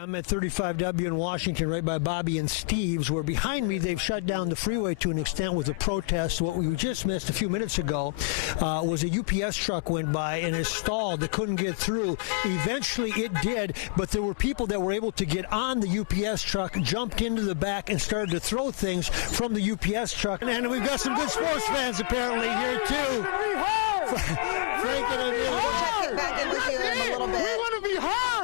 I'm at 35W in Washington, right by Bobby and Steve's, where behind me they've shut down the freeway to an extent with a protest. What we just missed a few minutes ago was a UPS truck went by and it stalled. They couldn't get through. Eventually it did, but there were people that were able to get on the UPS truck, jumped into the back, and started to throw things from the UPS truck. And we've got some good sports fans apparently here too. Frank and Check back in with you in a little bit.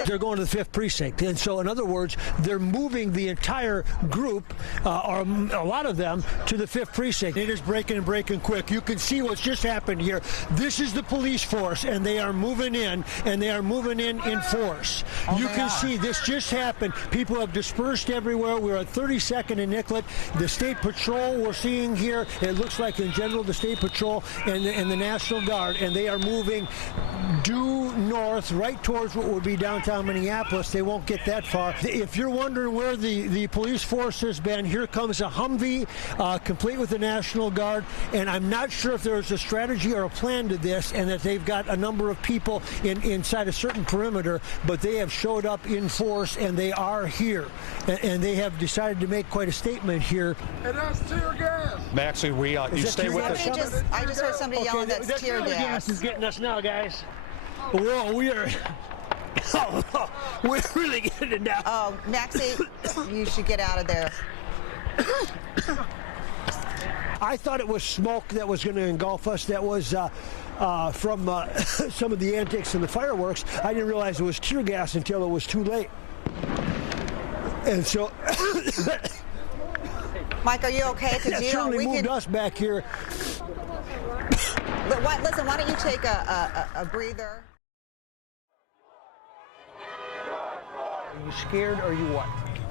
They're going to the 5th precinct, and so in other words, they're moving the entire group, or a lot of them, to the 5th precinct. It is breaking and breaking quick. You can see what's just happened here. This is the police force, and they are moving in, and they are moving in force. You can see this just happened. People have dispersed everywhere. We're at 32nd and Nicollet. The State Patrol we're seeing here, it looks like in general the State Patrol and the National Guard, and they are moving due north right towards what would be downtown Minneapolis. They won't get that far. If you're wondering where the police force has been, here comes a Humvee complete with the National Guard, and I'm not sure if there's a strategy or a plan to this and that they've got a number of people inside a certain perimeter, but they have showed up in force and they are here, and they have decided to make quite a statement here. And that's tear gas. Maxie, you stay with us. I just heard somebody yelling that's tear gas. Is getting us now, guys. Whoa, we're really getting it now. Oh, Maxie, you should get out of there. I thought it was smoke that was going to engulf us. That was from some of the antics and the fireworks. I didn't realize it was tear gas until it was too late. And so, Mike, are you okay? Because it certainly moved us back here. Listen, why don't you take a breather? Are you scared or you what?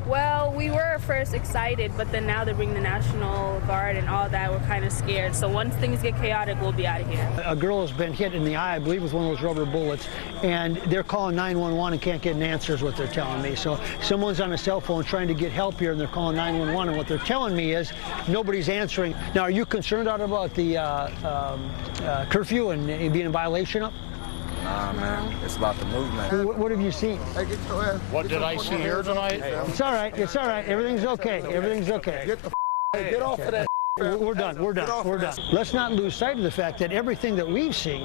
Well, we were at first excited, but then now they bring the National Guard and all that, we're kind of scared. So once things get chaotic, we'll be out of here. A girl has been hit in the eye, I believe, with one of those rubber bullets, and they're calling 911 and can't get an answer is what they're telling me. So someone's on a cell phone trying to get help here, and they're calling 911, and what they're telling me is nobody's answering. Now, are you concerned about the curfew and being in violation of? Nah, man, it's about the movement. What have you seen? What did I see here tonight? It's all right. It's all right. Everything's okay. Everything's okay. Get off of that. We're done. We're done. We're done. Let's not lose sight of the fact that everything that we've seen,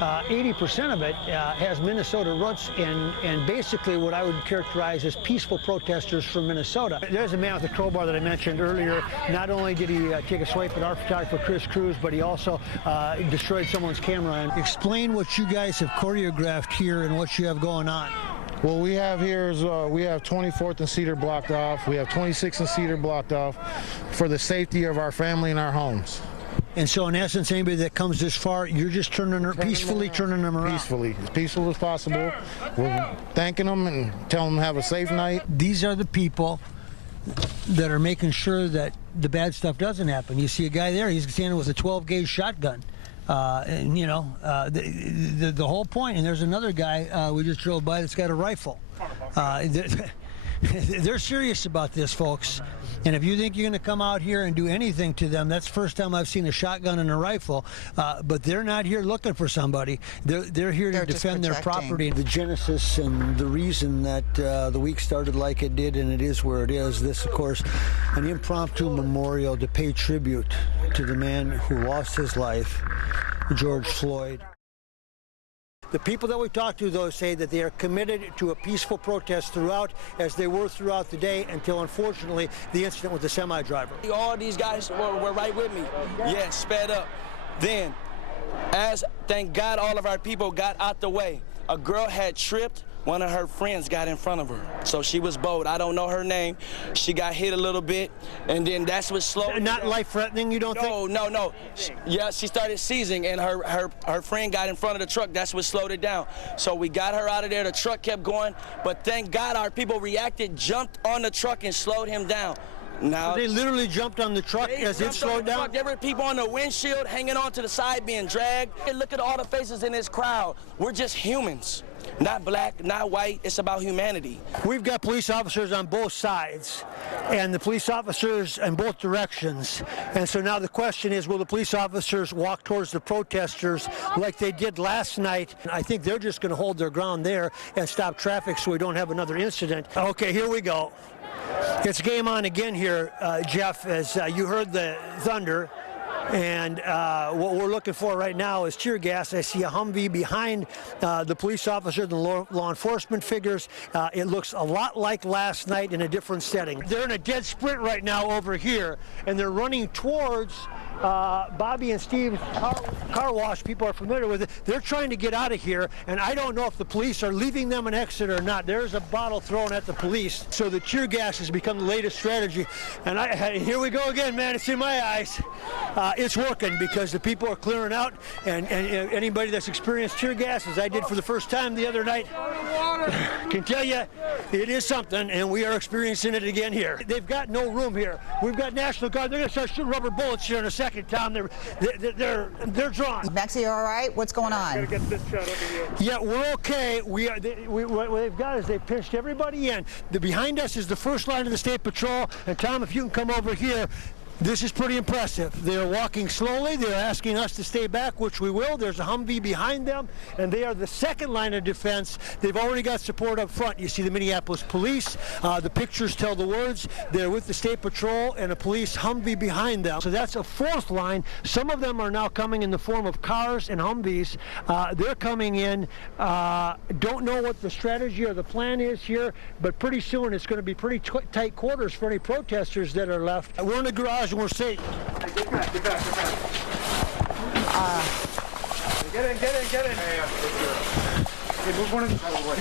80% of it has Minnesota roots and basically what I would characterize as peaceful protesters from Minnesota. There's a man with a crowbar that I mentioned earlier. Not only did he take a swipe at our photographer, Chris Cruz, but he also destroyed someone's camera. And explain what you guys have choreographed here and what you have going on. What we have here is we have 24th and Cedar blocked off. We have 26th and Cedar blocked off for the safety of our family and our homes. And so, in essence, anybody that comes this far, you're just peacefully turning them around. Peacefully, as peaceful as possible. We're thanking them and telling them have a safe night. These are the people that are making sure that the bad stuff doesn't happen. You see a guy there, he's standing with a 12-gauge shotgun. And, you know, the whole point, and there's another guy we just drove by that's got a rifle. They're serious about this, folks. And if you think you're going to come out here and do anything to them, that's the first time I've seen a shotgun and a rifle. But they're not here looking for somebody. They're here to defend their property. The genesis and the reason that the week started like it did, and it is where it is. This, of course, an impromptu memorial to pay tribute to the man who lost his life, George Floyd. The people that we talked to, though, say that they are committed to a peaceful protest throughout, as they were throughout the day, until, unfortunately, the incident with the semi-driver. All these guys were right with me. Yeah, sped up. Then, thank God all of our people got out the way. A girl had tripped. One of her friends got in front of her. So she was bold. I don't know her name. She got hit a little bit, and then that's what slowed. Not life-threatening, you don't think? No. Yeah, she started seizing, and her friend got in front of the truck. That's what slowed it down. So we got her out of there. The truck kept going, but thank God our people reacted, jumped on the truck, and slowed him down. Now they literally jumped on the truck as it slowed down? There were people on the windshield hanging on to the side being dragged. And look at all the faces in this crowd. We're just humans. Not black, not white. It's about humanity. We've got police officers on both sides, and the police officers in both directions. And so now the question is, will the police officers walk towards the protesters like they did last night? I think they're just going to hold their ground there and stop traffic so we don't have another incident. Okay, here we go. It's game on again here, Jeff, as you heard the thunder. And what we're looking for right now is tear gas. I see a Humvee behind the police officers and law enforcement figures. It looks a lot like last night in a different setting. They're in a dead sprint right now over here, and they're running towards Bobby and Steve's car wash. People are familiar with it. They're trying to get out of here, and I don't know if the police are leaving them an exit or not. There's a bottle thrown at the police. So the tear gas has become the latest strategy. And here we go again, man. It's in my eyes. It's working because the people are clearing out, and anybody that's experienced tear gas, as I did for the first time the other night, can tell you it is something, and we are experiencing it again here. They've got no room here. We've got National Guard. They're going to start shooting rubber bullets here in a second, Tom. They're drawn. Maxie, you all right? What's going on? Gotta get this shot over here. Yeah, we're okay. What they've got is they've pinched everybody in. Behind us is the first line of the State Patrol, and Tom, if you can come over here. This is pretty impressive. They're walking slowly. They're asking us to stay back, which we will. There's a Humvee behind them, and they are the second line of defense. They've already got support up front. You see the Minneapolis police. The pictures tell the words. They're with the State Patrol and a police Humvee behind them. So that's a fourth line. Some of them are now coming in the form of cars and Humvees. They're coming in. Don't know what the strategy or the plan is here, but pretty soon it's going to be pretty tight quarters for any protesters that are left. We're in the garage. And we're safe. Get back. Get in. You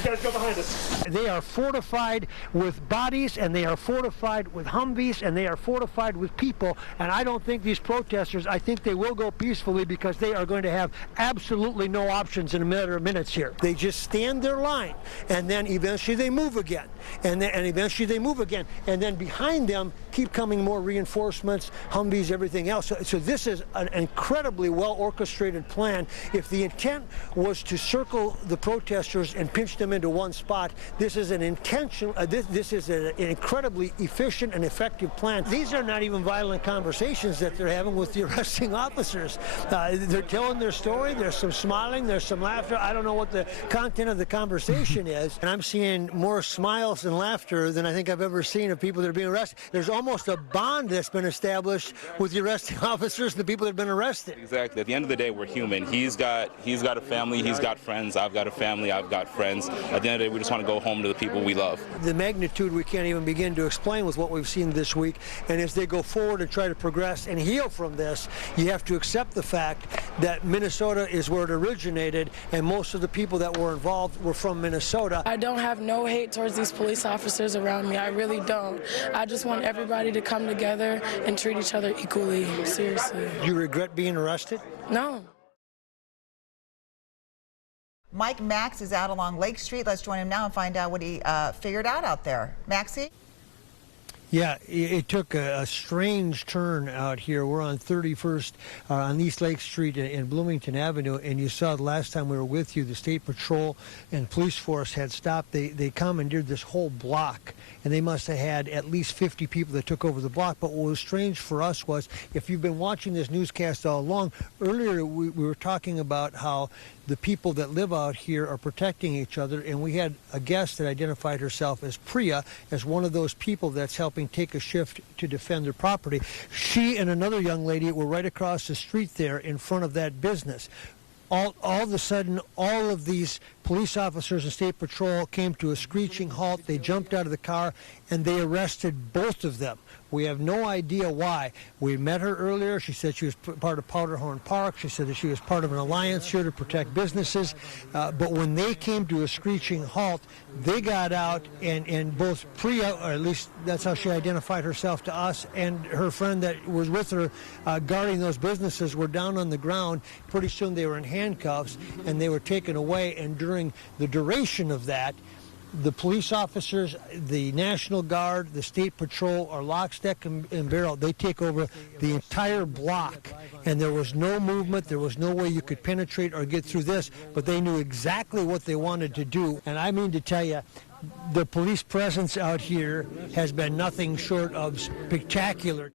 guys go behind us. They are fortified with bodies, and they are fortified with Humvees, and they are fortified with people. And I don't think these protesters, I think they will go peacefully because they are going to have absolutely no options in a matter of minutes here. They just stand their line, and then eventually they move again. And eventually they move again. And then behind them keep coming more reinforcements, Humvees, everything else. So this is an incredibly well-orchestrated plan. If the intent was to circle the protesters and pinch them into one spot, this is an intentional, this is an incredibly efficient and effective plan. These are not even violent conversations that they're having with the arresting officers. They're telling their story. There's some smiling. There's some laughter. I don't know what the content of the conversation is. And I'm seeing more smiles and laughter than I think I've ever seen of people that are being arrested. There's almost a bond that's been established with the arresting officers and the people that have been arrested. Exactly. At the end of the day, we're human. He's got a family. He's got friends. I've got a family. I've got friends. At the end of the day, we just want to go home to the people we love. The magnitude we can't even begin to explain with what we've seen this week. And as they go forward and try to progress and heal from this, you have to accept the fact that Minnesota is where it originated, and most of the people that were involved were from Minnesota. I don't have no hate towards these police officers around me. I really don't. I just want everybody to come together and treat each other equally. Seriously. Do you regret being arrested? No. Mike Max is out along Lake Street. Let's join him now and find out what he figured out there. Maxie? Yeah, it took a strange turn out here. We're on 31st on East Lake Street in Bloomington Avenue, and you saw the last time we were with you, the State Patrol and police force had stopped. They commandeered this whole block, and they must have had at least 50 people that took over the block. But what was strange for us was, if you've been watching this newscast all along, earlier we were talking about how the people that live out here are protecting each other, and we had a guest that identified herself as Priya, as one of those people that's helping take a shift to defend their property. She and another young lady were right across the street there in front of that business. All of a sudden, all of these police officers and State Patrol came to a screeching halt. They jumped out of the car, and they arrested both of them. We have no idea why. We met her earlier. She said she was part of Powderhorn Park. She said that she was part of an alliance here to protect businesses. But when they came to a screeching halt, they got out, and both Priya, or at least that's how she identified herself to us, and her friend that was with her guarding those businesses were down on the ground. Pretty soon they were in handcuffs, and they were taken away. And during the duration of that, The police officers, the National Guard, the State Patrol are lock, stock, and barrel. They take over the entire block, and there was no movement. There was no way you could penetrate or get through this, but they knew exactly what they wanted to do. And I mean to tell you, the police presence out here has been nothing short of spectacular.